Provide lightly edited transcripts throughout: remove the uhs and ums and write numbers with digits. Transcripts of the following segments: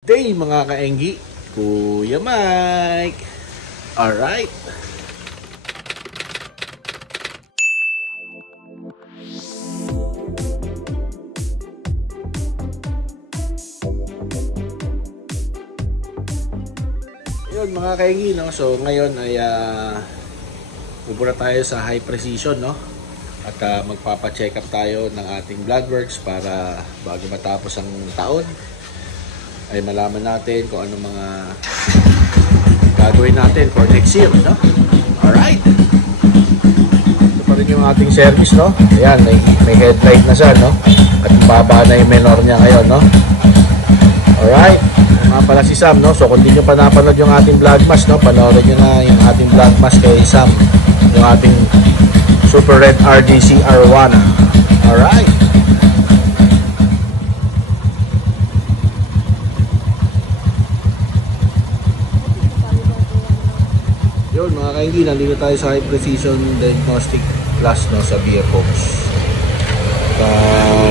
Day mga kaenggi, Kuya Mike. Alright. Yun mga kaenggi, no? So ngayon ay pupunta tayo sa high precision, no? At magpapa-check up tayo ng ating blood works para bago matapos ang taon ay malaman natin kung ano mga gagawin natin for next year, no? Alright. Ito pa rin yung ating service, no? Ayan, may headlight na siya, no? At baba na yung menor niya ngayon, no? Alright. Nga pala si Sam, no? So kung di nyo pa napanood yung ating vlogmas, no? Panoorin nyo na yung ating vlogmas kay Sam, yung ating Super Red RDC Arwana. Alright. Yun mga kainggi, nandito tayo sa High Precision Diagnostic Plus, no, sa BF Homes.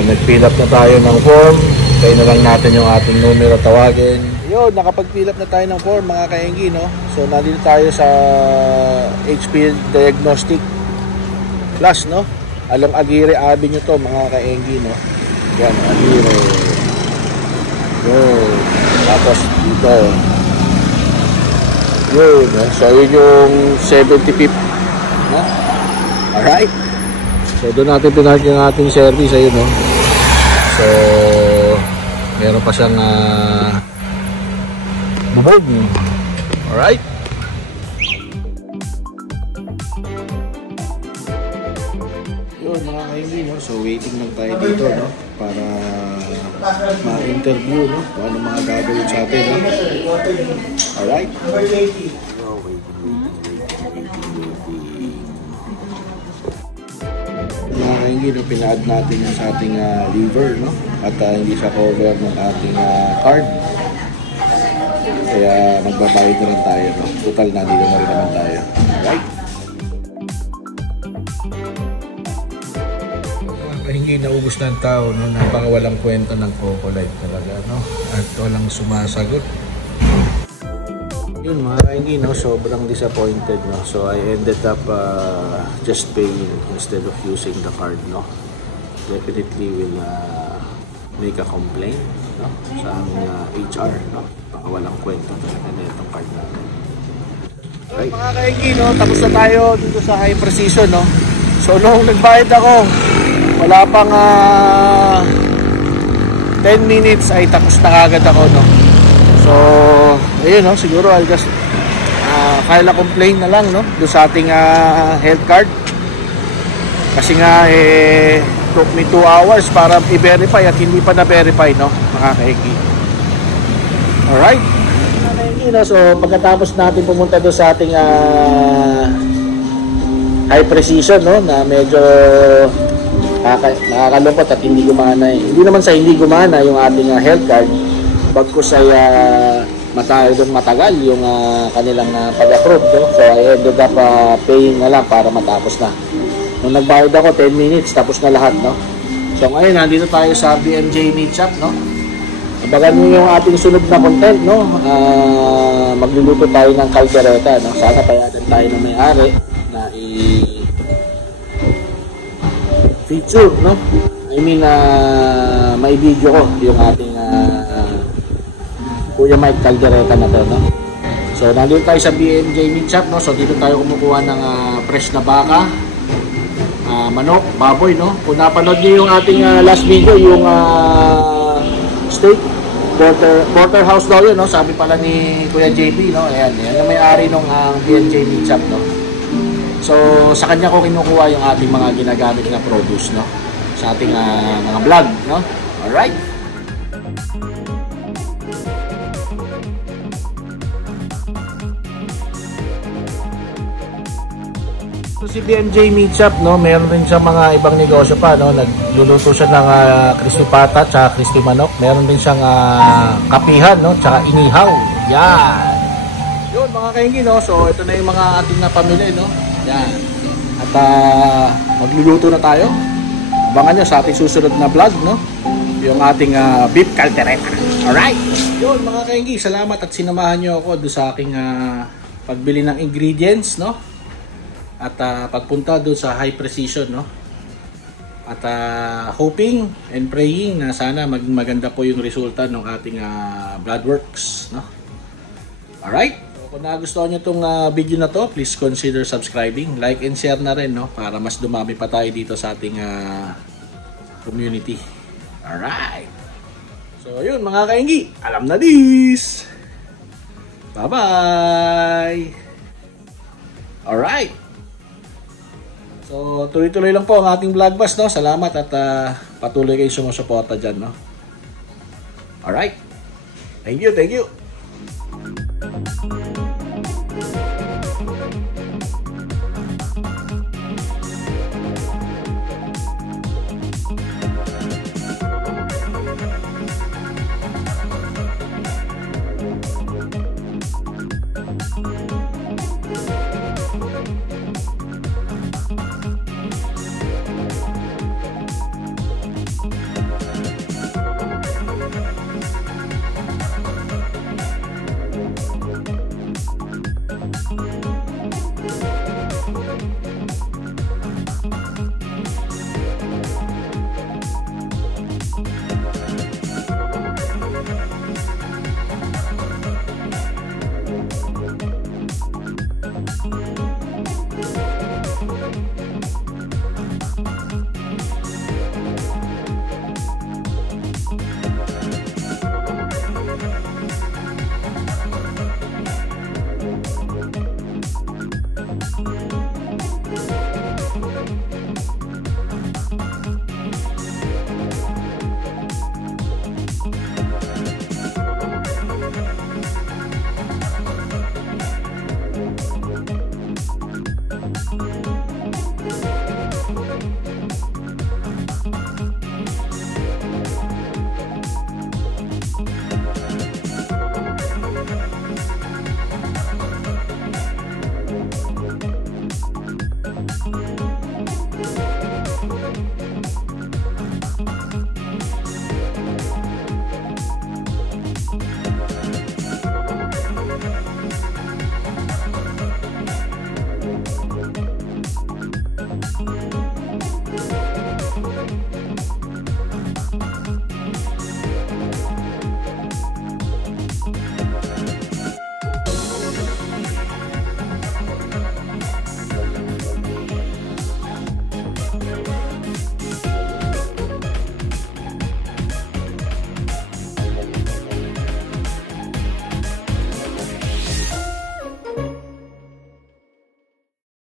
Nag-fill up na tayo ng form. Kaya na lang natin yung ating numero tawagin. Yun, nakapag-fill up na tayo ng form mga kainggi, no. So nandito tayo sa HP Diagnostic Plus, no. Along Aguirre Avenue to mga kainggi, no. Yan, Aguirre. Yun. Tapos dito. Yun, so yun yung 75th, no? Alright. So doon natin pinag yung ating service, ayun, no? So meron pa siyang bubog. Alright. Yun mga kainggi, no? So waiting lang tayo dito, no? Para ma-interview, no? Kung ano mga gagawin sa atin, no? Alright. Mga kainggi, no? Pina-add natin yung sa ating liver, no? At hindi sa cover ng ating card. Kaya magbabayad na lang tayo, no? Total na nila na rin naman tayo. Alright. Hindi naubos ng tao, no? Napaka walang kwento ng Cocolite talaga, no? At walang sumasagot. Yun mga kainggi, no? Sobrang disappointed, no? So I ended up just paying instead of using the card, no? Definitely will make a complaint, no? Sa aming HR, no? Baka walang kwento talaga na itong card natin. Right. Mga kainggi, no? Tapos na tayo dito sa High Precision, no? So nung nagbayad ako, wala pang 10 minutes ay tapos na agad ako, no? So ayun, no? Siguro I'll just file a complaint na lang, no? Doon sa ating health card. Kasi nga took me 2 hours para i-verify at hindi pa na-verify, no? Mga kainggi. Alright. Mga kainggi, no? So pagkatapos natin pumunta doon sa ating High Precision, no? Na medyo nakakalungkot at hindi gumana. Hindi naman sa hindi gumana yung ating health card, bagkus ay matagal yung kanilang pag-approve, no? So I ended up paying na lang para matapos na. Nung nagbayad ako 10 minutes tapos na lahat, no? So ngayon nandito tayo sa BMJ Meat Shop, no? Abangan mo yung ating sunod na content, no? Magluluto tayo ng caldereta, no? Sana payagan tayo ng may-ari na feature, no? I mean, may video ko yung ating Kuya Mike Caldereta na to, no? So, nandun tayo sa BMJ Meat Shop, no? So, dito tayo kumukuha ng fresh na baka, manok, baboy, no? Kung napanood nyo yung ating last video, yung steak, porterhouse daw yun, no? Sabi pala ni Kuya JB, no? Ayan, yan na may-ari ng BMJ Meat Shop, no? So, sa kanya ko kinukuha yung ating mga ginagamit na produce, no? Sa ating mga vlog, no? Alright? So, si BMJ Meat Shop, no? Meron din siya mga ibang negosyo pa, no? Nagluluto siya ng crispy pata tsaka crispy manok. Meron din siyang kapihan, no? Tsaka inihaw. Yan! Yun, mga kainggi, no? So, ito na yung mga ating napamili, no? Yan. At magluluto na tayo. Abangan nyo sa ating susunod na vlog, no? yung ating beef caldereta. Alright! Yun mga kainggi, salamat at sinamahan nyo ako doon sa aking pagbili ng ingredients, no? At pagpunta doon sa High Precision, no? At hoping and praying na sana maging maganda po yung resulta ng ating Bloodworks, no? Alright? So, kung nagustuhan nyo itong video na to, please consider subscribing, like and share na rin, no? Para mas dumami pa tayo dito sa ating community. Alright. So, yun mga kainggi. Alam na this. Bye-bye. Alright. So, tuloy-tuloy lang po ang ating vlogmas, no? Salamat at patuloy kayong sumusuporta dyan, no? Alright. Thank you, thank you.